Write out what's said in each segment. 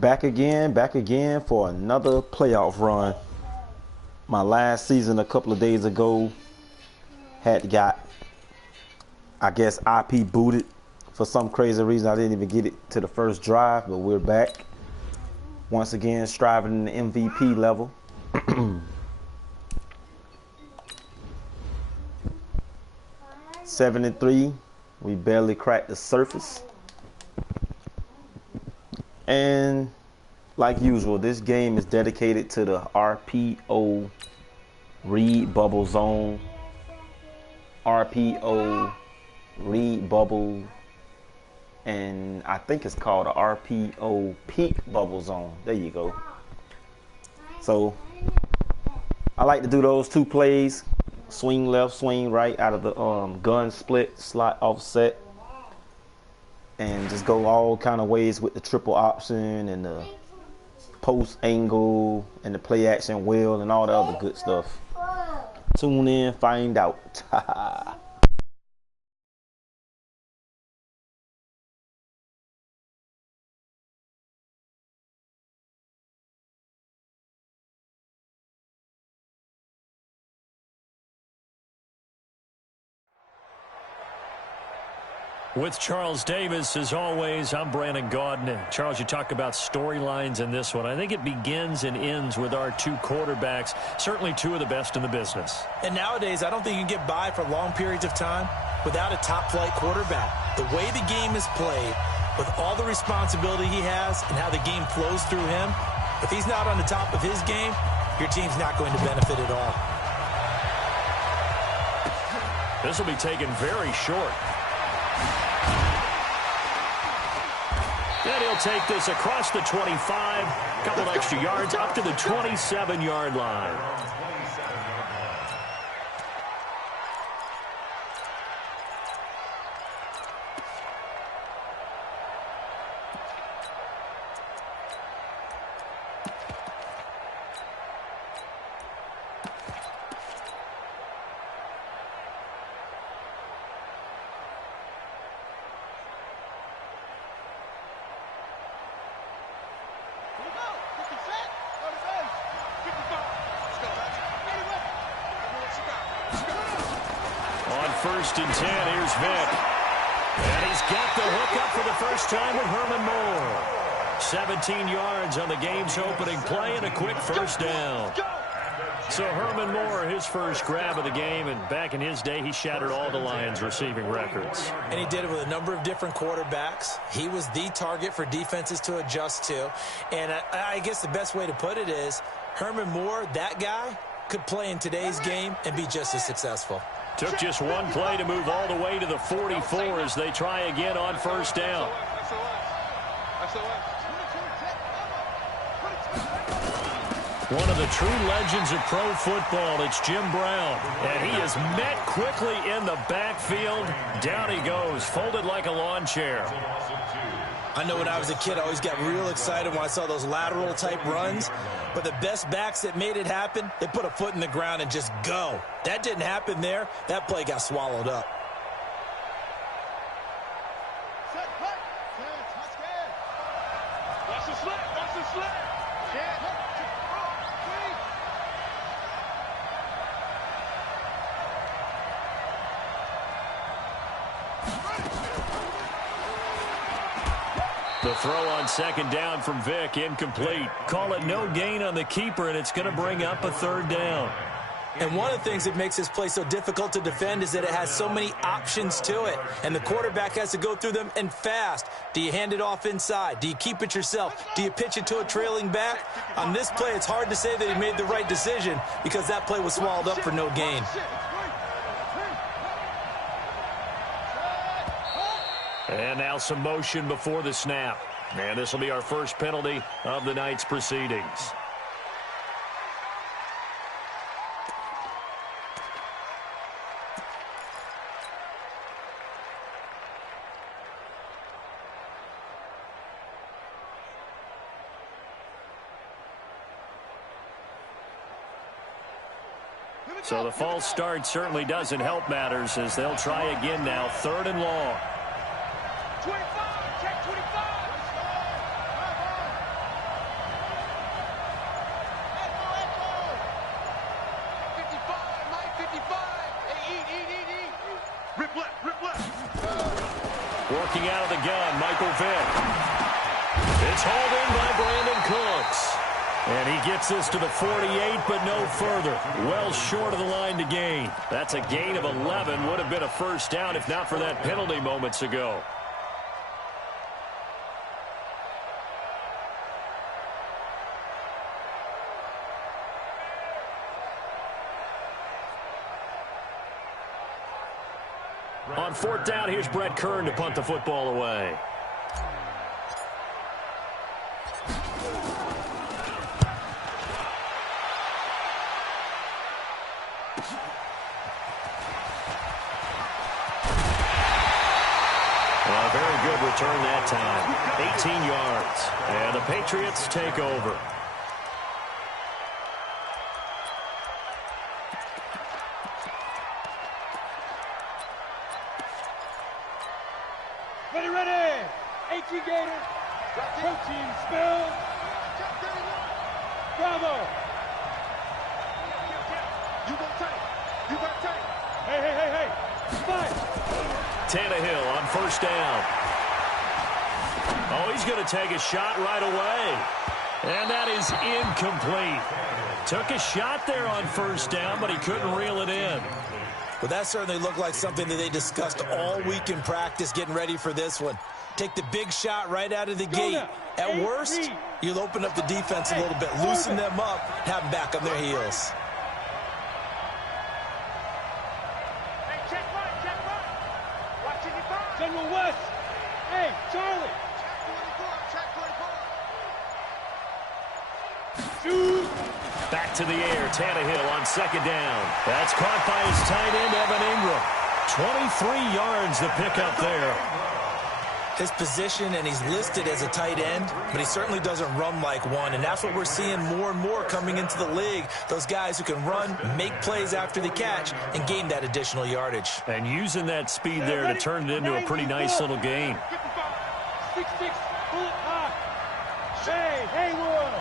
Back again for another playoff run. My last season a couple of days ago got, I guess, IP booted for some crazy reason. I didn't even get it to the first drive, but we're back once again, striving in the MVP level. 7-3, we barely cracked the surface. And like usual, this game is dedicated to the RPO read bubble zone. RPO read bubble, and I think it's called a RPO peak bubble zone. There you go. So I like to do those two plays: swing left, swing right out of the gun split, slot offset, and just go all kind of ways with the triple option and the post angle and the play action wheel and all the other good stuff. Tune in, find out. With Charles Davis, as always, I'm Brandon Gaudin. Charles, you talk about storylines in this one. I think it begins and ends with our two quarterbacks, certainly two of the best in the business. And nowadays, I don't think you can get by for long periods of time without a top-flight quarterback. The way the game is played, with all the responsibility he has and how the game flows through him, if he's not on the top of his game, your team's not going to benefit at all. This will be taken very short. And he'll take this across the 25, couple extra yards up to the 27-yard line. First and 10, here's Vick. And he's got the hook up for the first time with Herman Moore. 17 yards on the game's opening play and a quick first down. So Herman Moore, his first grab of the game, and back in his day, he shattered all the Lions' receiving records. And he did it with a number of different quarterbacks. He was the target for defenses to adjust to. And I guess the best way to put it is, Herman Moore, that guy, could play in today's game and be just as successful. Took just one play to move all the way to the 44 as they try again on first down. One of the true legends of pro football, it's Jim Brown. And he is met quickly in the backfield. Down he goes, folded like a lawn chair. I know when I was a kid, I always got real excited when I saw those lateral-type runs. But the best backs that made it happen, they put a foot in the ground and just go. That didn't happen there. That play got swallowed up. The throw on second down from Vick, incomplete. Call it no gain on the keeper, and it's going to bring up a third down. And one of the things that makes this play so difficult to defend is that it has so many options to it. And the quarterback has to go through them and fast. Do you hand it off inside? Do you keep it yourself? Do you pitch it to a trailing back? On this play, it's hard to say that he made the right decision because that play was swallowed up for no gain. And now some motion before the snap. And this will be our first penalty of the night's proceedings. So the false start certainly doesn't help matters as they'll try again now, third and long. Working out of the gun, Michael Vick. It's hauled in by Brandon Cooks. And he gets this to the 48, but no further. Well short of the line to gain. That's a gain of 11. Would have been a first down if not for that penalty moments ago. On fourth down, here's Brett Kern to punt the football away. A very good return that time. 18 yards. And the Patriots take over. Ready. 18 Gators. Protein spill. Bravo. You got tight. You got tight. Hey. Five. Tannehill on first down. Oh, he's going to take a shot right away. And that is incomplete. Took a shot there on first down, but he couldn't reel it in. Well, that certainly looked like something that they discussed all week in practice getting ready for this one. Take the big shot right out of the gate. At worst, you'll open up the defense a little bit, loosen them up, have them back on their heels. Hey, check one. Watching your back. General West. Hey, Charlie. Check 24. Shoot. Back to the air, Tannehill on second down. That's caught by his tight end, Evan Ingram. 23 yards to pick up there. His position, and he's listed as a tight end, but he certainly doesn't run like one, and that's what we're seeing more and more coming into the league. Those guys who can run, make plays after the catch, and gain that additional yardage. And using that speed there to turn it into a pretty nice little gain. 6'6", bullet hot. Haywood.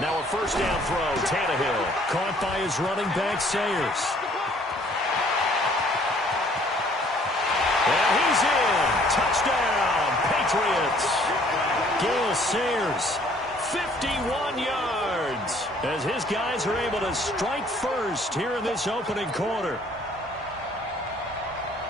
Now a first down throw, Tannehill. Caught by his running back, Sayers. And he's in. Touchdown, Patriots. Gale Sayers, 51 yards. As his guys are able to strike first here in this opening quarter.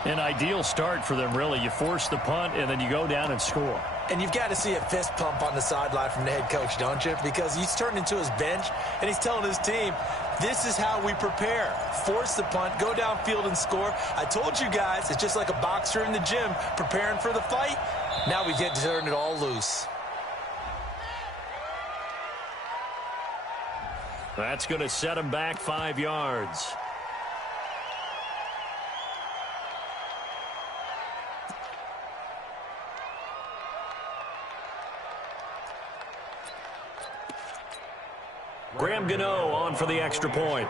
An ideal start for them, really. You force the punt, and then you go down and score. And you've got to see a fist pump on the sideline from the head coach, don't you? Because he's turned into his bench, and he's telling his team, this is how we prepare. Force the punt, go downfield and score. I told you guys, it's just like a boxer in the gym preparing for the fight. Now we get to turn it all loose. That's going to set him back 5 yards. Graham Gano on for the extra point.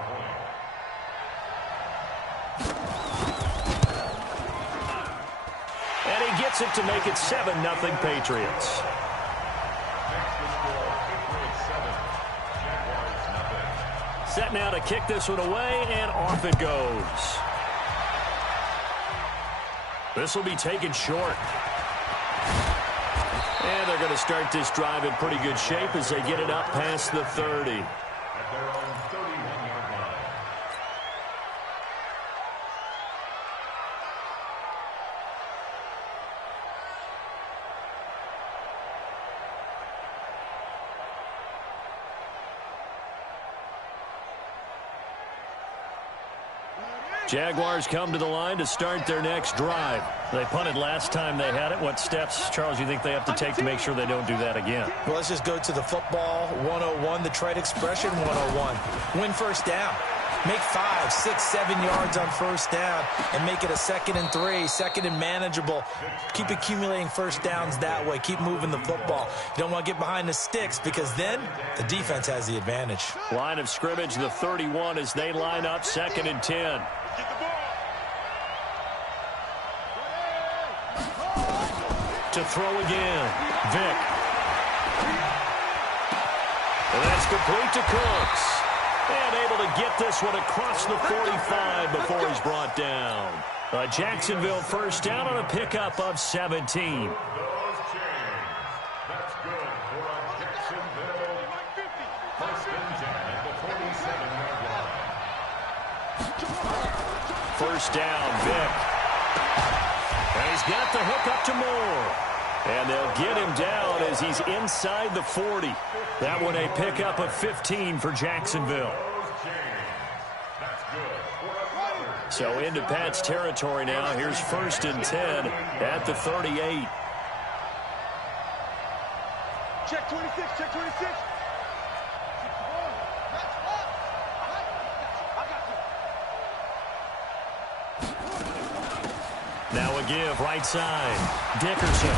And he gets it to make it 7-0 Patriots. Set now to kick this one away, and off it goes. This will be taken short. And they're going to start this drive in pretty good shape as they get it up past the 30. At their own 31-yard line. Jaguars come to the line to start their next drive. They punted last time they had it. What steps, Charles, you think they have to take to make sure they don't do that again? Well, let's just go to the football 101, the trade expression 101. Win first down. Make 5, 6, 7 yards on first down and make it a 2nd and 3, 2nd and manageable. Keep accumulating first downs that way. Keep moving the football. You don't want to get behind the sticks because then the defense has the advantage. Line of scrimmage, the 31 as they line up 2nd and 10. To throw again, Vick. And that's complete to Cooks. And able to get this one across the 45 before he's brought down. A Jacksonville first down on a pickup of 17. Those chains. That's good for a Jacksonville first and 10 at the 47-yard line. First down, Vick. And he's got the hook up to Moore. And they'll get him down as he's inside the 40. That one a pickup of 15 for Jacksonville. So into Pat's territory now. Here's first and 10 at the 38. Check 26, check 26. Now a give, right side. Dickerson.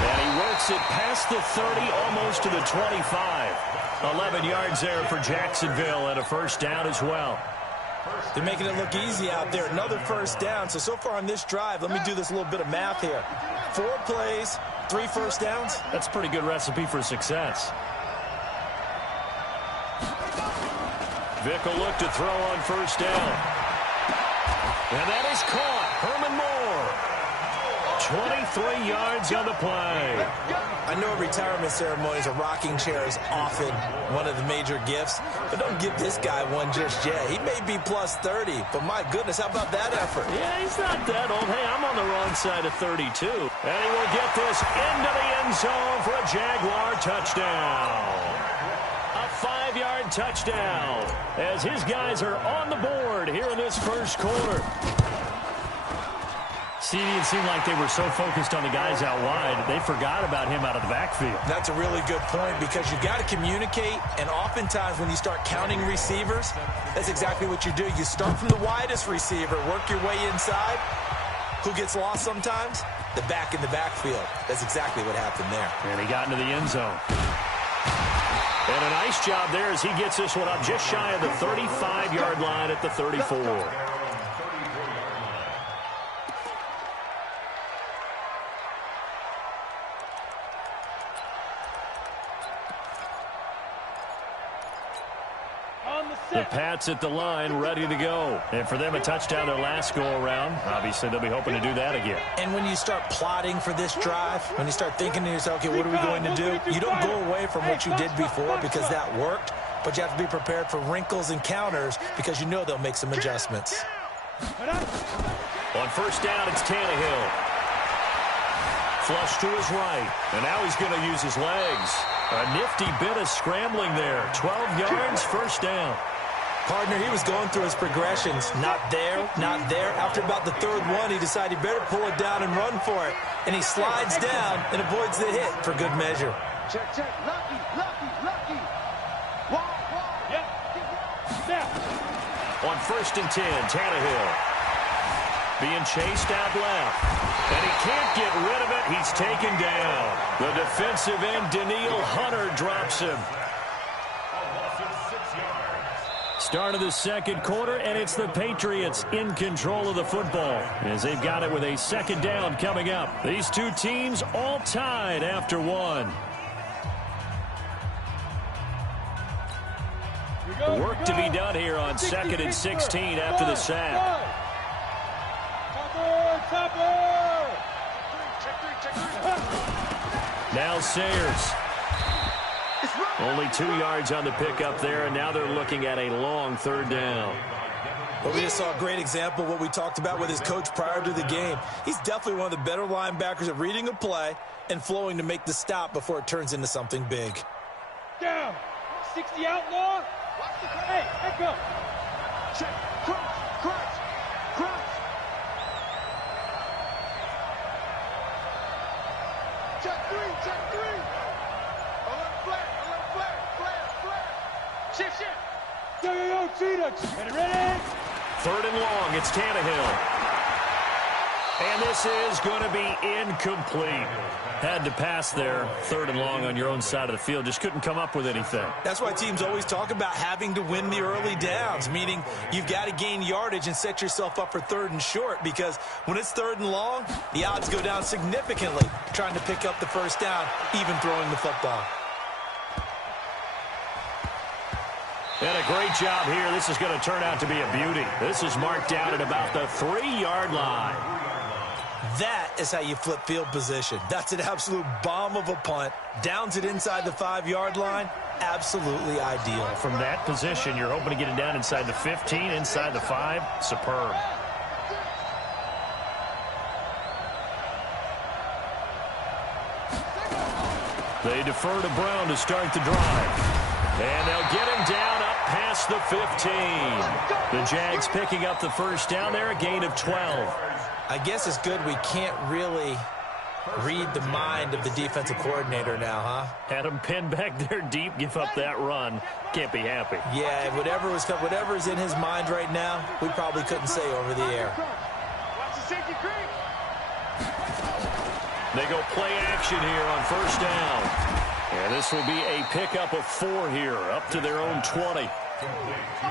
And he works it past the 30, almost to the 25. 11 yards there for Jacksonville and a first down as well. They're making it look easy out there. Another first down. So far on this drive, let me do this little bit of math here. 4 plays, 3 first downs. That's a pretty good recipe for success. Vick will look to throw on first down. And that is caught. Herman Moore. 23 yards on the play. I know retirement ceremonies, a rocking chair is often one of the major gifts, but don't give this guy one just yet. He may be plus 30, but my goodness, how about that effort? Yeah, he's not that old. Hey, I'm on the wrong side of 32. And he will get this into the end zone for a Jaguar touchdown. A 5-yard touchdown as his guys are on the board here in this first quarter. See, it seemed like they were so focused on the guys out wide, they forgot about him out of the backfield. That's a really good point because you've got to communicate, and oftentimes when you start counting receivers, that's exactly what you do. You start from the widest receiver, work your way inside. Who gets lost sometimes? The back in the backfield. That's exactly what happened there. And he got into the end zone. And a nice job there as he gets this one up just shy of the 35-yard line at the 34. The Pats at the line, ready to go. And for them, a touchdown their last go-around. Obviously, they'll be hoping to do that again. And when you start plotting for this drive, when you start thinking to yourself, okay, what are we going to do? You don't go away from what you did before because that worked, but you have to be prepared for wrinkles and counters because you know they'll make some adjustments. On first down, it's Tannehill. Flush to his right, and now he's going to use his legs. A nifty bit of scrambling there. 12 yards, first down. Partner, he was going through his progressions. Not there, not there. After about the third one, he decided he better pull it down and run for it. And he slides down and avoids the hit for good measure. Check, check. Lucky, lucky, lucky. Wall. Yep. Snap. On first and 10, Tannehill. Being chased out left. And he can't get rid of it. He's taken down. The defensive end, Daniil Hunter, drops him. Start of the second quarter, and it's the Patriots in control of the football as they've got it with a second down coming up. These two teams all tied after one. Work to be done here on second and 16 after the sack. Now Sayers. Only 2 yards on the pickup there, and now they're looking at a long third down. Well, we just saw a great example of what we talked about with his coach prior to the game. He's definitely one of the better linebackers at reading a play and flowing to make the stop before it turns into something big. Down. 60 outlaw. Hey, let go. Check. Crunch. Check three. Shift. Yo, Cheetah. Ready? Third and long, it's Tannehill. And this is going to be incomplete. Had to pass there, third and long on your own side of the field. Just couldn't come up with anything. That's why teams always talk about having to win the early downs, meaning you've got to gain yardage and set yourself up for third and short, because when it's third and long, the odds go down significantly trying to pick up the first down, even throwing the football. And a great job here. This is going to turn out to be a beauty. This is marked down at about the 3-yard line. That is how you flip field position. That's an absolute bomb of a punt. Downs it inside the 5-yard line. Absolutely ideal. From that position, you're hoping to get it down inside the 15, inside the 5. Superb. They defer to Brown to start the drive. And they'll get him down up past the 15. The Jags picking up the first down there, a gain of 12. I guess it's good we can't really read the mind of the defensive coordinator now, huh? Had him pinned back there deep, give up that run. Can't be happy. Yeah, whatever's in his mind right now, we probably couldn't say over the air. They go play action here on first down. And this will be a pickup of 4 here, up to their own 20.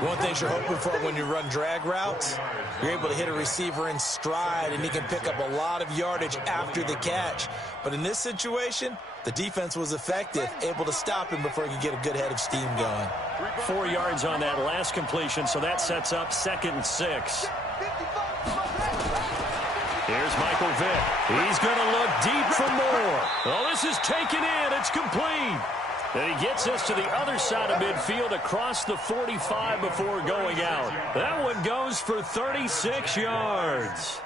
One thing you're hoping for when you run drag routes, you're able to hit a receiver in stride, and he can pick up a lot of yardage after the catch. But in this situation, the defense was effective, able to stop him before he could get a good head of steam going. 4 yards on that last completion, so that sets up 2nd and 6. Here's Michael Vick. He's going to look deep for more. Oh, this is taken in. It's complete. And he gets us to the other side of midfield across the 45 before going out. That one goes for 36 yards.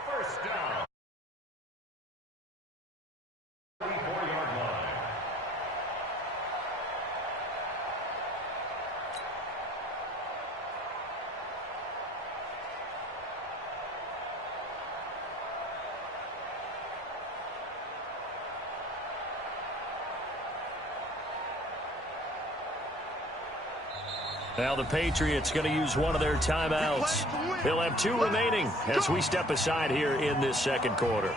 Now the Patriots going to use one of their timeouts. They'll have 2 remaining as we step aside here in this second quarter.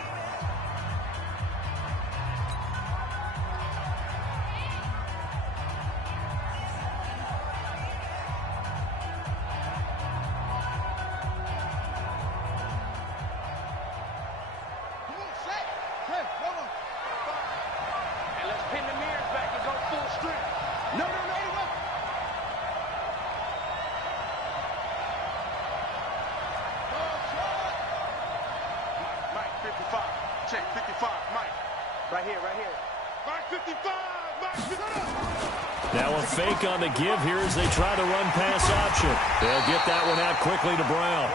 Now a fake on the give here as they try to run pass option. They'll get that one out quickly to Brown.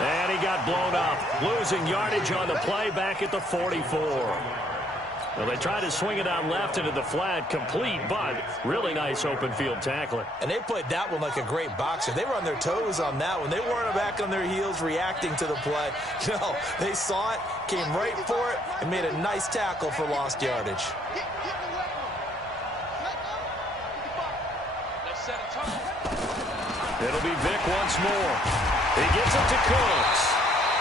And he got blown up, losing yardage on the play back at the 44. Well, they try to swing it out left into the flat, complete, but really nice open field tackling. And they played that one like a great boxer. They were on their toes on that one. They weren't back on their heels reacting to the play. No, they saw it, came right for it, and made a nice tackle for lost yardage. It'll be Vick once more. He gets it to Cooks.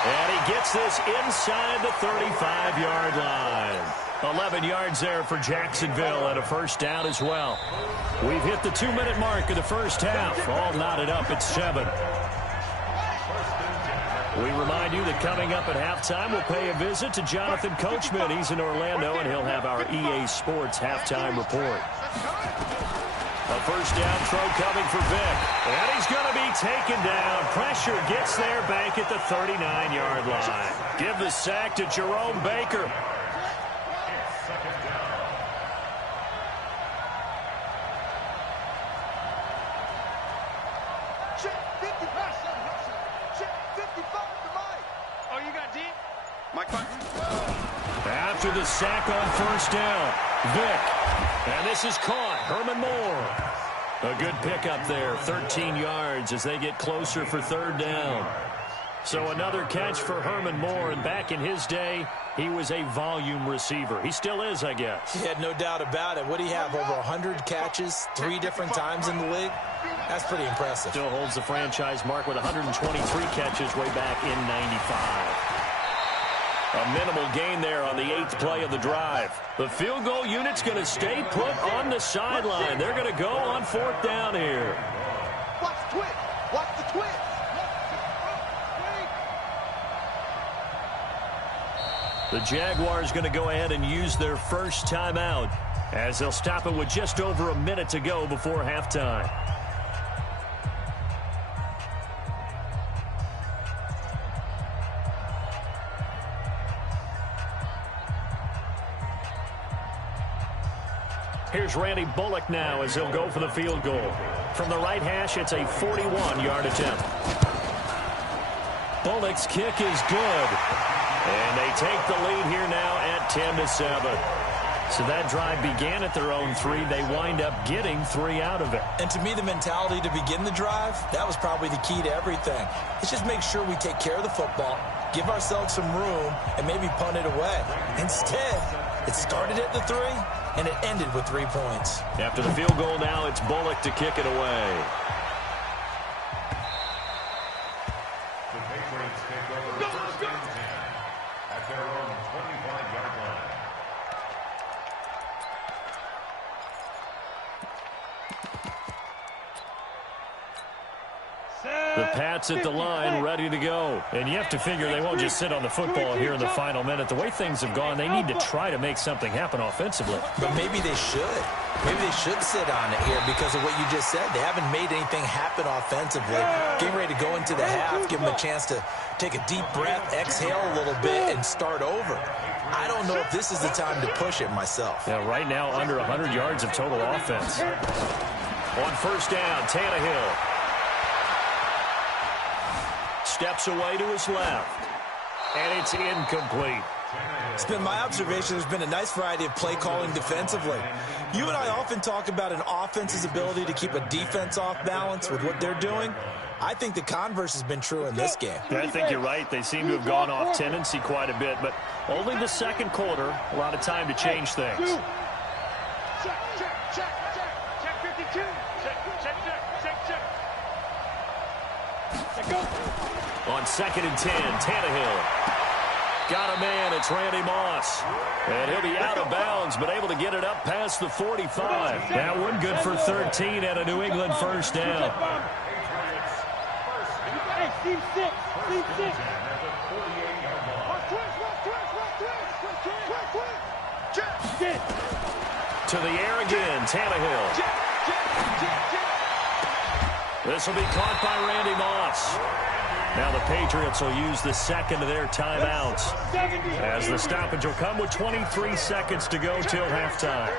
And he gets this inside the 35-yard line. 11 yards there for Jacksonville and a first down as well. We've hit the 2-minute mark of the first half. All knotted up at 7. We remind you that coming up at halftime, we'll pay a visit to Jonathan Coachman. He's in Orlando, and he'll have our EA Sports halftime report. A first down throw coming for Vick. And he's going to be taken down. Pressure gets there back at the 39-yard line. Give the sack to Jerome Baker. After the sack on first down, Vick. And this is caught. Herman Moore. A good pickup there. 13 yards as they get closer for third down. So another catch for Herman Moore. And back in his day, he was a volume receiver. He still is, I guess. He had no doubt about it. What do you have, over 100 catches 3 different times in the league? That's pretty impressive. Still holds the franchise mark with 123 catches way back in 95. A minimal gain there on the 8th play of the drive. The field goal unit's going to stay put on the sideline. They're going to go on 4th down here. Watch the twist. Watch the twist. The Jaguars going to go ahead and use their first timeout as they'll stop it with just over a minute to go before halftime. Here's Randy Bullock now as he'll go for the field goal. From the right hash, it's a 41-yard attempt. Bullock's kick is good. And they take the lead here now at 10-7. So that drive began at their own 3. They wind up getting 3 out of it. And to me, the mentality to begin the drive, that was probably the key to everything. Let's just make sure we take care of the football, give ourselves some room, and maybe punt it away. Instead, it started at the 3, and it ended with 3 points. After the field goal now, it's Bullock to kick it away. The Patriots take over first and 10 at their own 25-yard line. The Pats at the line, ready to go. And you have to figure they won't just sit on the football here in the final minute. The way things have gone, they need to try to make something happen offensively. But maybe they should. Maybe they should sit on it here because of what you just said. They haven't made anything happen offensively. Getting ready to go into the half, give them a chance to take a deep breath, exhale a little bit, and start over. I don't know if this is the time to push it myself. Yeah, right now, under 100 yards of total offense. On first down, Tannehill steps away to his left, and it's incomplete. It's been my observation there's been a nice variety of play calling defensively. You and I often talk about an offense's ability to keep a defense off balance with what they're doing. I think the converse has been true in this game. Yeah, I think you're right. They seem to have gone off tendency quite a bit, but only the second quarter, a lot of time to change things. Check, check, check, check, check 52. Check, check, check, check, check. Check, go. On 2nd and 10, Tannehill. Got a man, it's Randy Moss. And he'll be out of bounds, but able to get it up past the 45. That one good for 13 and a New England first down. Hey, team 6, team 6. To the air again, Tannehill. This will be caught by Randy Moss. Now the Patriots will use the second of their timeouts, as the stoppage will come with 23 seconds to go till halftime.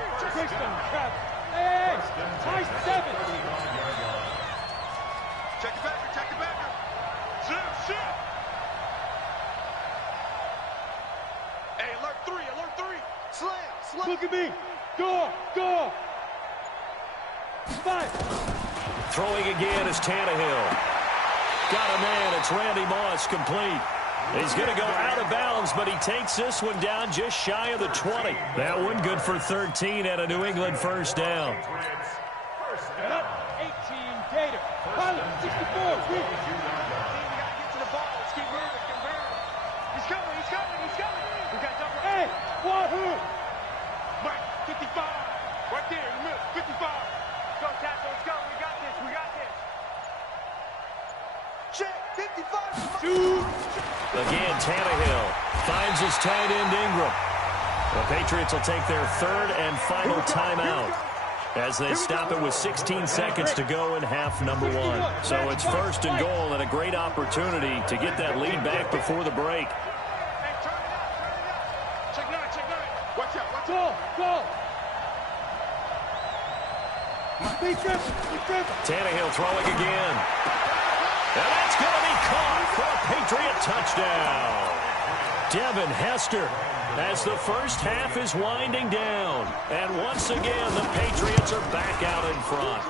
Hey, high 7. Check it back, check it back. Shit. Hey, alert 3. Slam. Look at me. Go. 5. Throwing again is Tannehill. Got a man, it's Randy Moss, complete. He's going to go out of bounds, but he takes this one down just shy of the 20. That one good for 13 and a New England first down. 18 Gator. Pilot 64. We got to get to the ball. Let's keep moving. He's coming. We got double. Hey, wahoo. Mike, 55. Right there in the middle, 55. Go, Tackle, let's go. We got this. Check, 55. Shoot. Again, Tannehill finds his tight end Ingram. The Patriots will take their third and final timeout as they stop it with 16 seconds to go in half number 1. So it's first and goal and a great opportunity to get that lead back before the break. Hey, turn it out. Check 9. Watch out. Go. Be tripping. Tannehill throwing again. And that's going to be caught for a Patriot touchdown. Devin Hester as the first half is winding down. And once again, the Patriots are back out in front.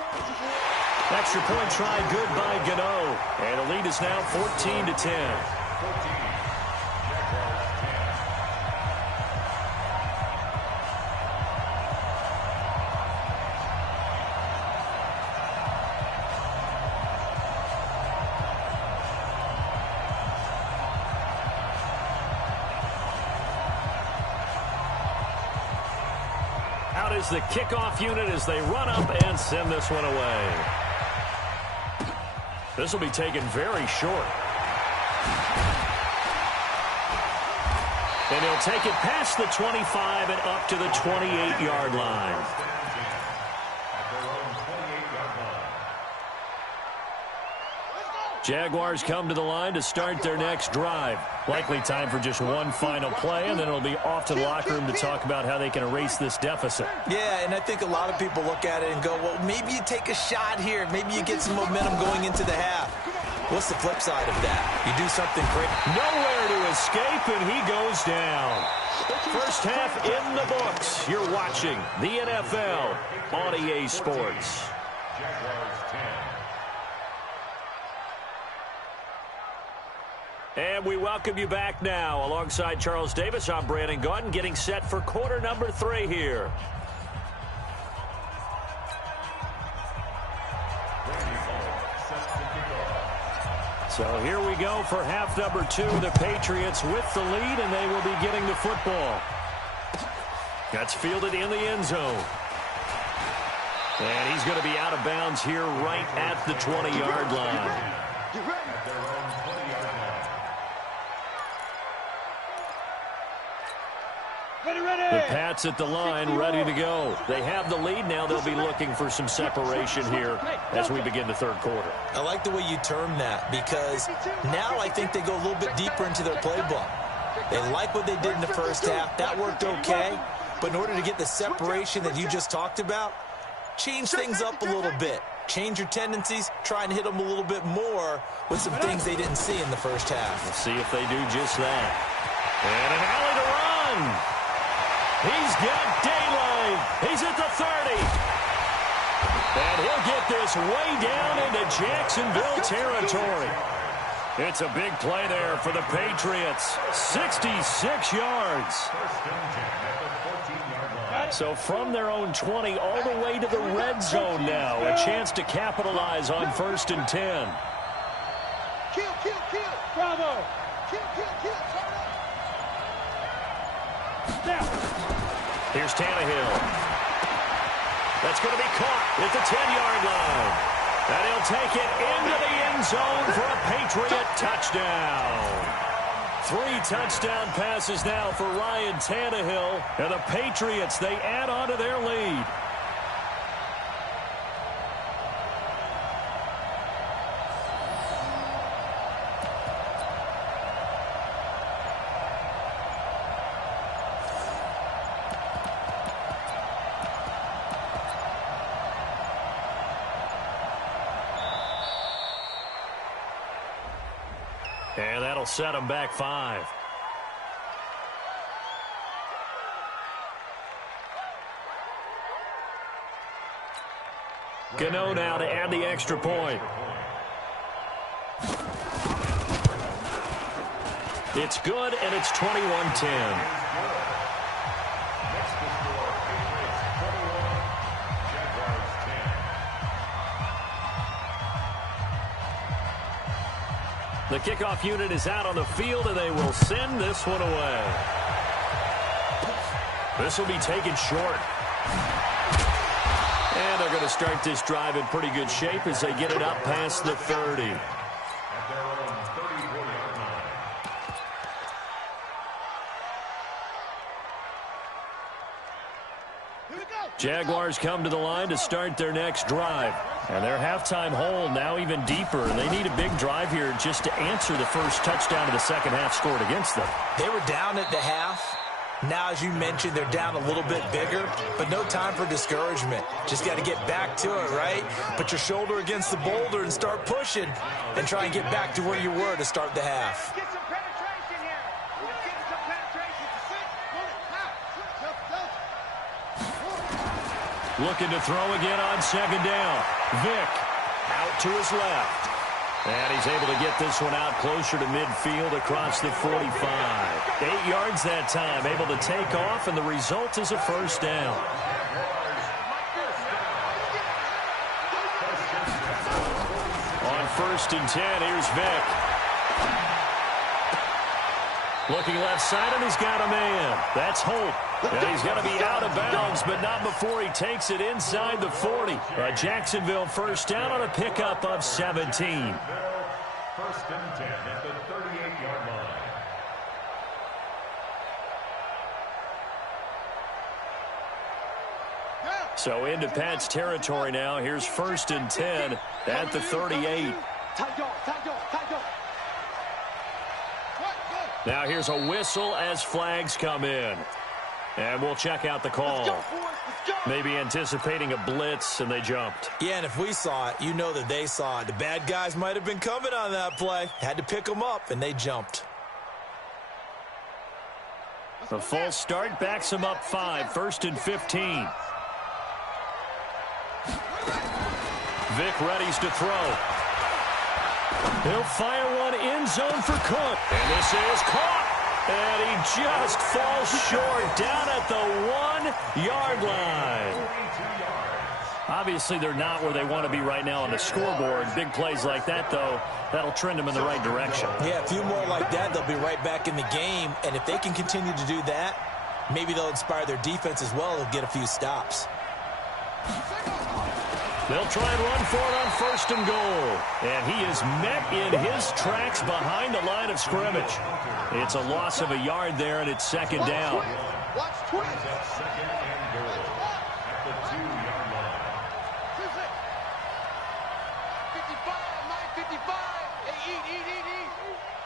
Extra point try good by Gano. And the lead is now 14-10. Out is the kickoff unit as they run up and send this one away. This will be taken very short. And he'll take it past the 25 and up to the 28-yard line. Jaguars come to the line to start their next drive. Likely time for just one final play, and then it'll be off to the locker room to talk about how they can erase this deficit. Yeah, and I think a lot of people look at it and go, well, maybe you take a shot here. Maybe you get some momentum going into the half. What's the flip side of that? You do something great. Nowhere to escape, and he goes down. First half in the books. You're watching the NFL on EA Sports. And we welcome you back now. Alongside Charles Davis, I'm Brandon Gaudin, getting set for quarter number 3 here. So here we go for half number 2. The Patriots with the lead, and they will be getting the football. That's fielded in the end zone. And he's going to be out of bounds here right at the 20-yard line. The Pats at the line, ready to go. They have the lead now. They'll be looking for some separation here as we begin the third quarter. I like the way you term that, because now I think they go a little bit deeper into their playbook. They like what they did in the first half. That worked okay. But in order to get the separation that you just talked about, change things up a little bit. Change your tendencies, try and hit them a little bit more with some things they didn't see in the first half. Let's see if they do just that. And an alley to run. He's got daylight. He's at the 30. And he'll get this way down into Jacksonville territory. It's a big play there for the Patriots. 66 yards. So from their own 20 all the way to the red zone now. A chance to capitalize on 1st and 10. Kill, bravo. Kill, Here's Tannehill. That's going to be caught at the 10-yard line. And he'll take it into the end zone for a Patriot touchdown. 3 touchdown passes now for Ryan Tannehill. And the Patriots, they add on to their lead. And that'll set them back 5. Gano now to add the extra point. It's good, and it's 21-10. The kickoff unit is out on the field, and they will send this one away. This will be taken short. And they're going to start this drive in pretty good shape as they get it up past the 30. Jaguars come to the line to start their next drive. And their halftime hole now even deeper. And they need a big drive here just to answer the first touchdown of the second half scored against them. They were down at the half. Now, as you mentioned, they're down a little bit bigger, but no time for discouragement. Just got to get back to it, right? Put your shoulder against the boulder and start pushing and try and get back to where you were to start the half. Get some penetration here. Let's get some penetration. Looking to throw again on second down. Vick out to his left. And he's able to get this one out closer to midfield across the 45. 8 yards that time, able to take off, and the result is a first down. On 1st and 10, here's Vick. Looking left side, and he's got a man. That's Hope. And he's going to be out of bounds, but not before he takes it inside the 40. A Jacksonville first down on a pickup of 17. 1st and 10 at the 38-yard line. So into Pat's territory now. Here's 1st and 10 at the 38. Now here's a whistle as flags come in. And we'll check out the call. Maybe anticipating a blitz, and they jumped. Yeah, and if we saw it, you know that they saw it. The bad guys might have been coming on that play. Had to pick them up, and they jumped. The false start backs him up 5, 1st and 15. Vic readies to throw. He'll fire one end zone for Cook. And this is caught. And he just falls short down at the 1-yard line. Obviously, they're not where they want to be right now on the scoreboard. Big plays like that, though, that'll trend them in the right direction. Yeah, a few more like that, they'll be right back in the game. And if they can continue to do that, maybe they'll inspire their defense as well. They'll get a few stops. They'll try and run for it on 1st and goal. And he is met in his tracks behind the line of scrimmage. It's a loss of a yard there, and it's 2nd down. Watch 20. Second and goal at the 2-yard line. 55, 955. Hey, eat.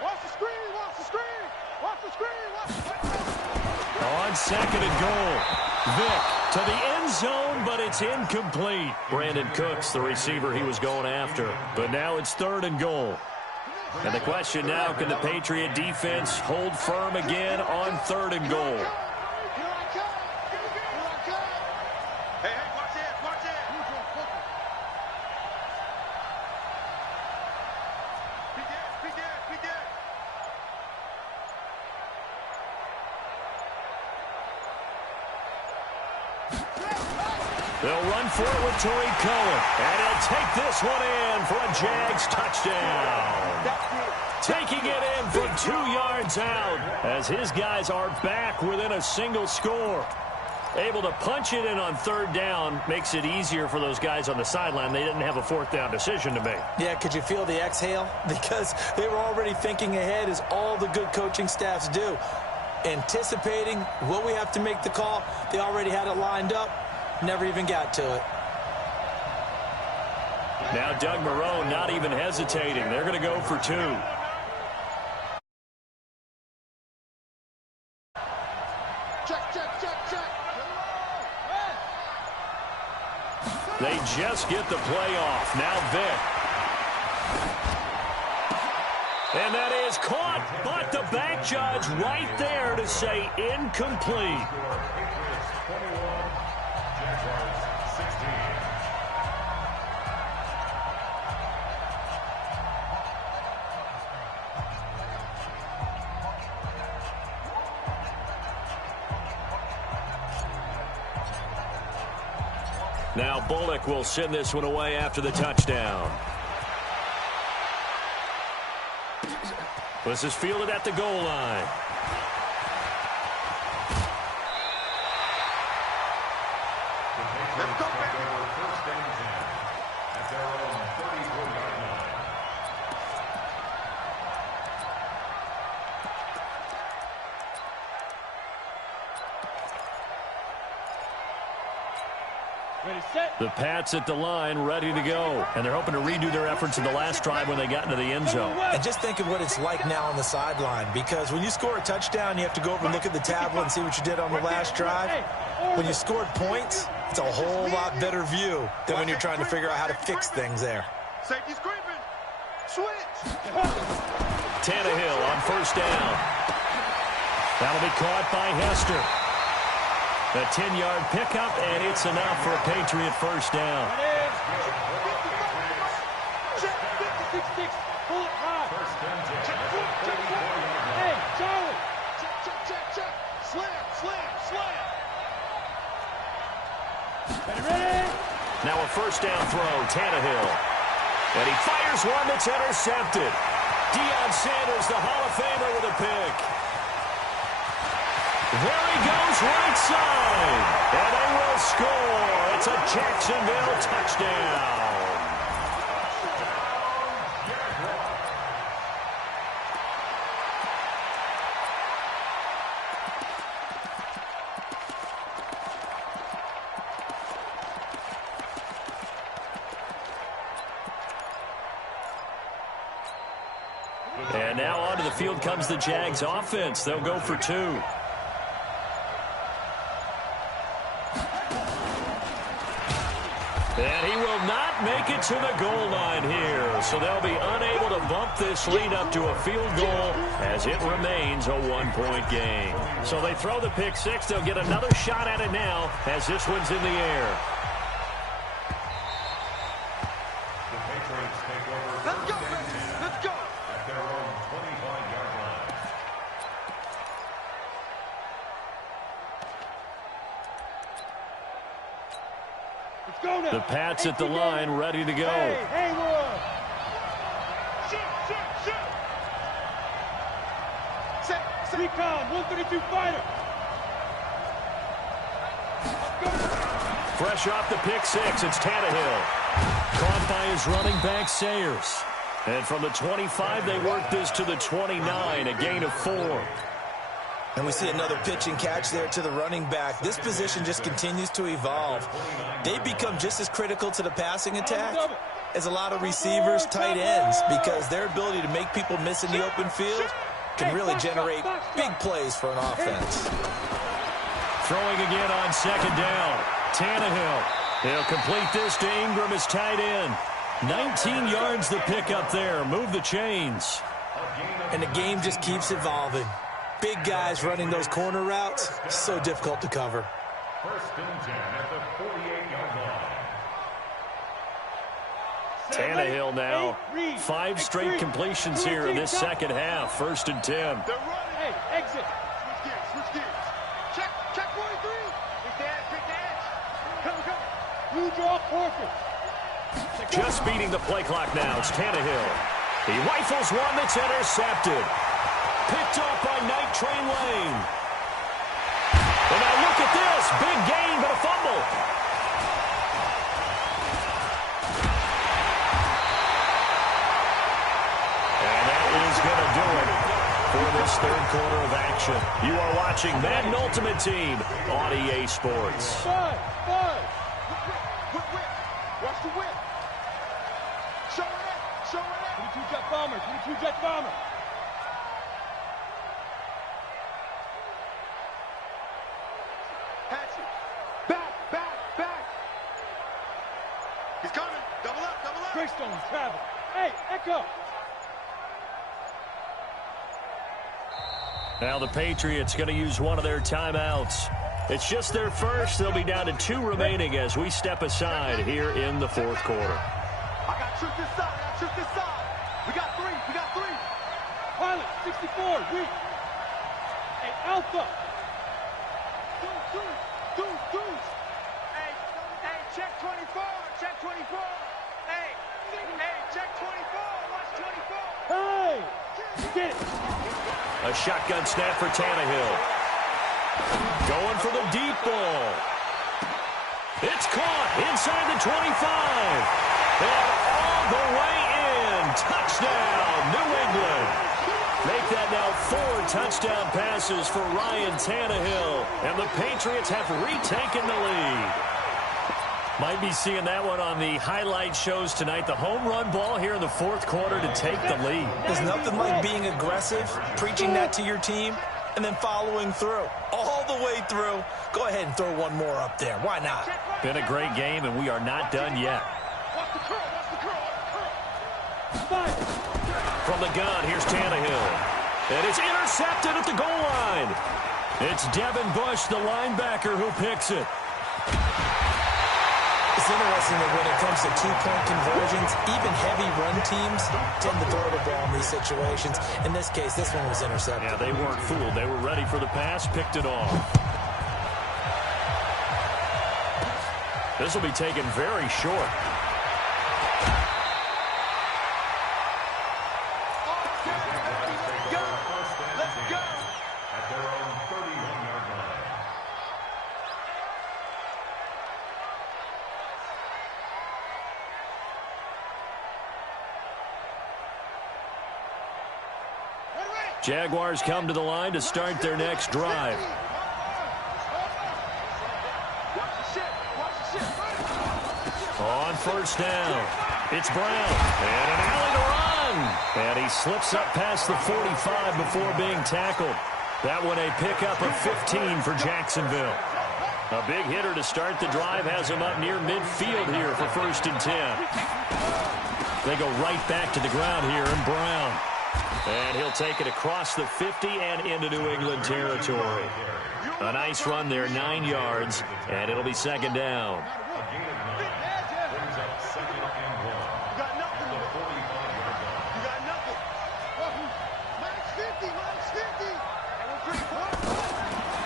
Watch the screen, watch the screen. Watch the screen, watch the screen. On 2nd and goal. Vic to the end zone, but it's incomplete. Brandon Cooks, the receiver he was going after. But now it's 3rd and goal. And the question now, can the Patriot defense hold firm again on 3rd and goal? Hey, watch it. Be dead. They'll run for it with Tariq Cohen. And he'll take this one in for a Jags touchdown. Taking it in from 2 yards out as his guys are back within a single score. Able to punch it in on 3rd down makes it easier for those guys on the sideline. They didn't have a 4th down decision to make. Yeah, could you feel the exhale? Because they were already thinking ahead, as all the good coaching staffs do. Anticipating, will we have to make the call? They already had it lined up. Never even got to it. Now Doug Marrone not even hesitating. They're going to go for 2. Check. They just get the play off. Now Vic. And that is caught, but the back judge right there to say incomplete. Now Bullock will send this one away after the touchdown. This is fielded at the goal line. Let's go, baby. 1st and 10 at their own 34-yard line. Ready, set. The Pats at the line, ready to go. And they're hoping to redo their efforts in the last drive when they got into the end zone. And just think of what it's like now on the sideline, because when you score a touchdown, you have to go over and look at the tablet and see what you did on the last drive. When you scored points, it's a whole lot better view than when you're trying to figure out how to fix things there. Safety's creeping. Switch. Tannehill on 1st down. That'll be caught by Hester. A 10-yard pickup, and it's enough for a Patriot 1st down. Check, 56-6. Pull it high. Hey, Charlie. Check. Slam. Ready? Now a 1st down throw, Tannehill. And he fires one that's intercepted. Deion Sanders, the Hall of Famer, with a pick. There he goes, right side. And they will score. It's a Jacksonville touchdown. field comes the Jags offense. They'll go for 2. And he will not make it to the goal line here. So they'll be unable to bump this lead up to a field goal as it remains a 1-point game. So they throw the pick 6. They'll get another shot at it now as this one's in the air. The Patriots take over. Let's go, let's go. At their own 25-yard line. Let's go now. The Pats at the line, ready to go. Hey, Hayward. Shoot. Set. Recon, 132 fighter. Fresh off the pick 6, it's Tannehill. Caught by his running back, Sayers. And from the 25, they work this to the 29, a gain of 4. And we see another pitch and catch there to the running back. This position just continues to evolve. They become just as critical to the passing attack as a lot of receivers, tight ends, because their ability to make people miss in the open field can really generate big plays for an offense. Throwing again on second down. Tannehill. He'll complete this to Ingram as tight end. 19 yards the pickup there. Move the chains. And the game just keeps evolving. Big guys running those corner routes, so difficult to cover. First and 10 at the 48-yard line. Tannehill now. 5 straight completions here in this second half. First and 10. They're running. Hey, exit. Switch gears. Check 43. Big dance. Come. Blue draw Porter. Just beating the play clock now. It's Tannehill. He rifles one that's intercepted. Picked off by Night Train Lane. And now look at this. Big gain, but a fumble. And that is going to do it for this third quarter of action. You are watching Madden Ultimate Team on EA Sports. Five. Whip. Watch the whip. Show it up. 22 jet bomber. Back. He's coming. Double up. Greystone, travel. Hey, Echo. Now the Patriots going to use one of their timeouts. It's just their first. They'll be down to 2 remaining as we step aside here in the fourth quarter. I got truth this side. We got three. Pilot, 64, weak. Hey, Alpha. Deuce. Hey, check 24. Hey, check 24. Watch 24. Hey, get it. A shotgun snap for Tannehill. Going for the deep ball. It's caught inside the 25. And all the way in. Touchdown, New England. Make that now 4 touchdown passes for Ryan Tannehill. And the Patriots have retaken the lead. Might be seeing that one on the highlight shows tonight. The home run ball here in the fourth quarter to take the lead. There's nothing like being aggressive, preaching that to your team, and then following through. All the way through. Go ahead and throw one more up there. Why not? Been a great game, and we are not done yet. From the gun, here's Tannehill. And it's intercepted at the goal line. It's Devin Bush, the linebacker, who picks it. It's interesting that when it comes to 2-point conversions, even heavy run teams tend to throw the ball in these situations. In this case, this one was intercepted. Yeah, they weren't fooled. They were ready for the pass, picked it off. This will be taken very short. Let's go. At their own 31-yard line. Jaguars come to the line to start their next drive. On first down, it's Brown. And an alley to run. run. And he slips up past the 45 before being tackled. That one a pickup of 15 for Jacksonville. A big hitter to start the drive has him up near midfield here for 1st and 10. They go right back to the ground here, and Brown. And he'll take it across the 50 and into New England territory. A nice run there, 9 yards, and it'll be 2nd down.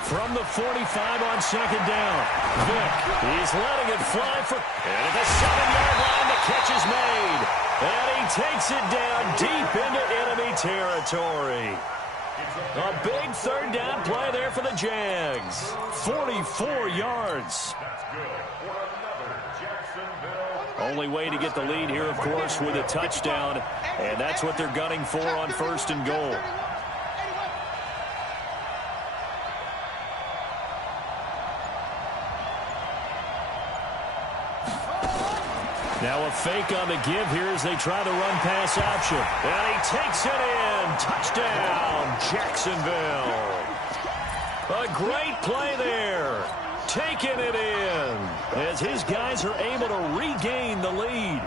From the 45 on 2nd down. Vick, he's letting it fly for... And at the 7-yard line, the catch is made. And he takes it down deep into enemy territory. A big 3rd down play there for the Jags. 44 yards. Only way to get the lead here, of course, with a touchdown. And that's what they're gunning for on 1st and goal. Now a fake on the give here as they try the run-pass option. And he takes it in. Touchdown, Jacksonville. A great play there. Taking it in as his guys are able to regain the lead.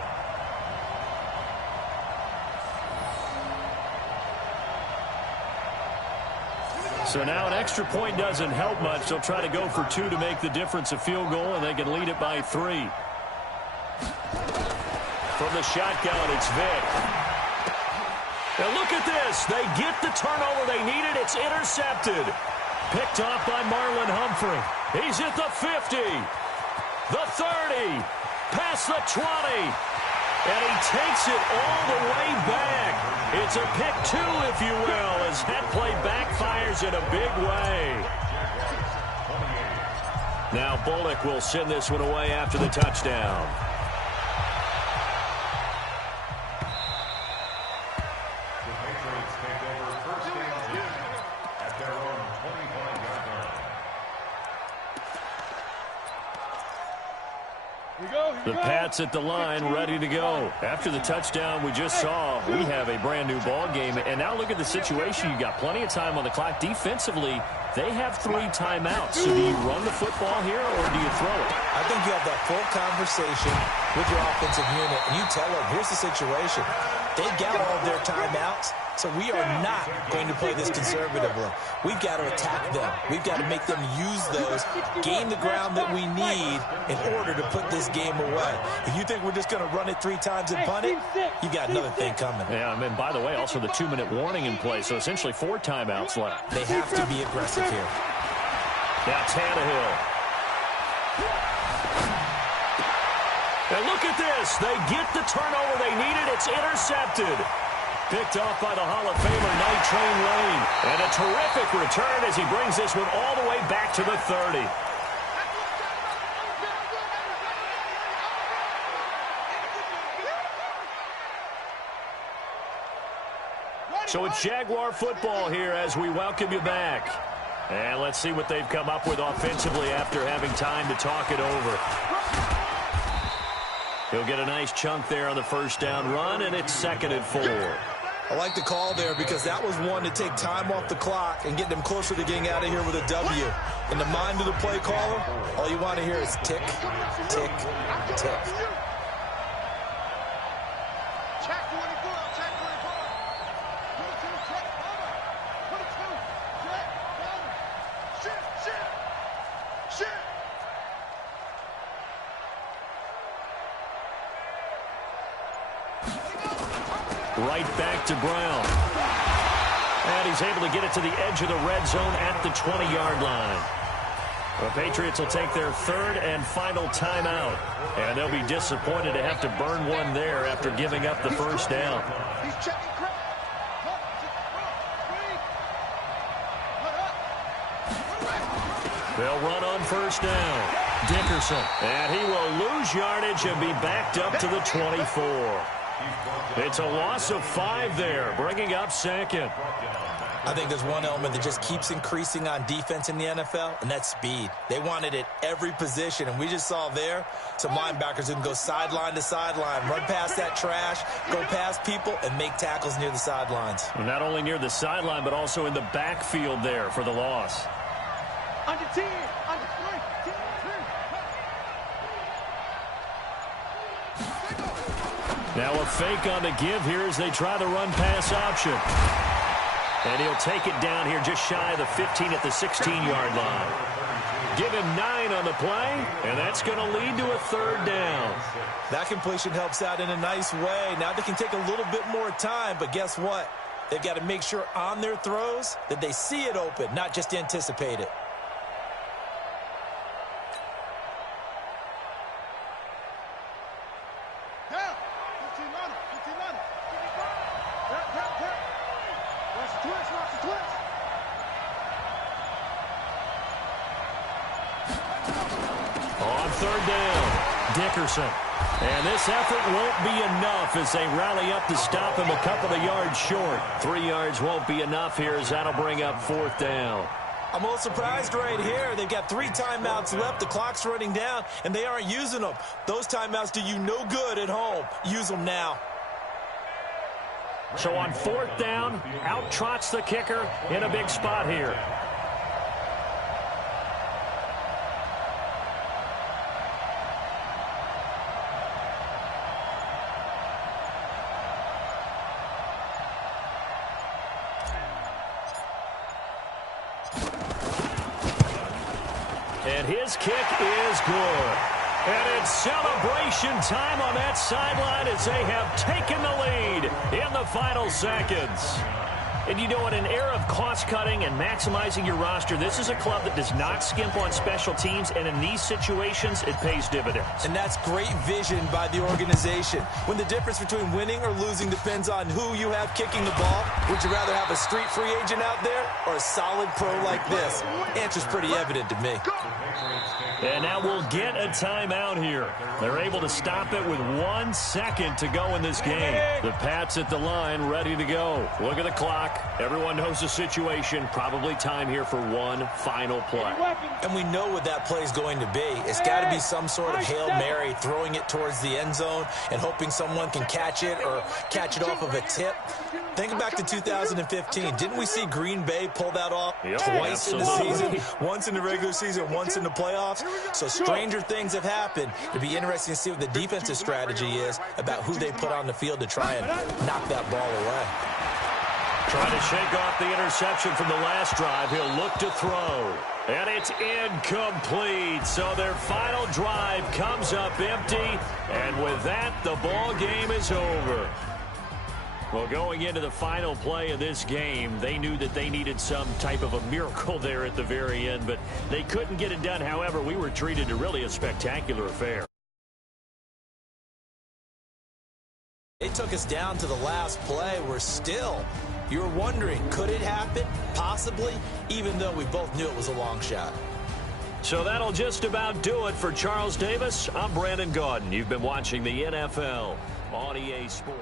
So now an extra point doesn't help much. They'll try to go for 2 to make the difference a field goal, and they can lead it by 3. From the shotgun, it's Vick. And look at this. They get the turnover they needed. It's intercepted. Picked off by Marlon Humphrey. He's at the 50. The 30. Past the 20. And he takes it all the way back. It's a pick 2, if you will, as that play backfires in a big way. Now Bullock will send this one away after the touchdown. The Pats at the line, ready to go. After the touchdown we just saw, we have a brand-new ball game. And now look at the situation. You've got plenty of time on the clock. Defensively, they have 3 timeouts. So do you run the football here or do you throw it? I think you have that full conversation with your offensive unit, and you tell them, here's the situation. They've got all of their timeouts, so we are not going to play this conservatively. We've got to attack them. We've got to make them use those, gain the ground that we need in order to put this game away. If you think we're just going to run it 3 times and punt it, you got another thing coming. Yeah, and by the way, also the 2-minute warning in play, so essentially 4 timeouts left. They have to be aggressive here. Now Tannehill. And look at this. They get the turnover they needed. It's intercepted. Picked off by the Hall of Famer, Night Train Lane. And a terrific return as he brings this one all the way back to the 30. So it's Jaguar football here as we welcome you back. And let's see what they've come up with offensively after having time to talk it over. He'll get a nice chunk there on the 1st down run, and it's 2nd and 4. I like the call there because that was one to take time off the clock and get them closer to getting out of here with a W. In the mind of the play caller, all you want to hear is tick, tick, tick. Right back to Brown. And he's able to get it to the edge of the red zone at the 20-yard line. The Patriots will take their 3rd and final timeout. And they'll be disappointed to have to burn one there after giving up the 1st down. They'll run on 1st down. Dickerson. And he will lose yardage and be backed up to the 24. It's a loss of 5 there, bringing up second. I think there's one element that just keeps increasing on defense in the NFL, and that's speed. They want it at every position, and we just saw there some linebackers who can go sideline to sideline, run past that trash, go past people, and make tackles near the sidelines. And not only near the sideline, but also in the backfield there for the loss. Under 10, under 3, 10, 3. Now a fake on the give here as they try the run-pass option. And he'll take it down here just shy of the 15 at the 16-yard line. Give him 9 on the play, and that's going to lead to a 3rd down. That completion helps out in a nice way. Now they can take a little bit more time, but guess what? They've got to make sure on their throws that they see it open, not just anticipate it. On 3rd down, Dickerson. And this effort won't be enough as they rally up to stop him a couple of yards short. 3 yards won't be enough here as that'll bring up 4th down. I'm a little surprised right here. They've got 3 timeouts left. The clock's running down, and they aren't using them. Those timeouts do you no good at home. Use them now. So on 4th down, out trots the kicker in a big spot here. And his kick is good. And it's celebration time on that sideline as they have taken the lead in the final seconds. And you know, in an era of cost-cutting and maximizing your roster, this is a club that does not skimp on special teams, and in these situations, it pays dividends. And that's great vision by the organization. When the difference between winning or losing depends on who you have kicking the ball, would you rather have a street free agent out there or a solid pro like this? Answer's pretty evident to me. And now we'll get a timeout here. They're able to stop it with 1 second to go in this game. The Pats at the line, ready to go. Look at the clock. Everyone knows the situation. Probably time here for one final play. And we know what that play is going to be. It's got to be some sort of Hail Mary, throwing it towards the end zone and hoping someone can catch it or catch it off of a tip. Think back to 2015. Didn't we see Green Bay pull that off twice in the season? Once in the regular season, once in the playoffs. So stranger things have happened. It'll be interesting to see what the defensive strategy is about who they put on the field to try and knock that ball away. Trying to shake off the interception from the last drive. He'll look to throw. And it's incomplete. So their final drive comes up empty. And with that, the ball game is over. Well, going into the final play of this game, they knew that they needed some type of a miracle there at the very end, but they couldn't get it done. However, we were treated to really a spectacular affair. It took us down to the last play. You're wondering, could it happen? Possibly, even though we both knew it was a long shot. So that'll just about do it for Charles Davis. I'm Brandon Gaudin. You've been watching the NFL on EA Sports.